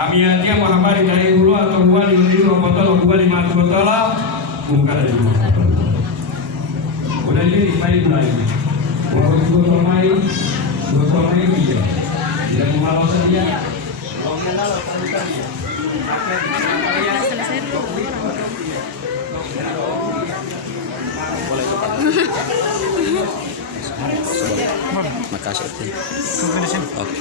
Amiatia Muhammad dari dulu atau gua di dulu botol gua 5 botol buka dari udah jadi main lagi botol main dia tidak mau saja Makasih. Oke.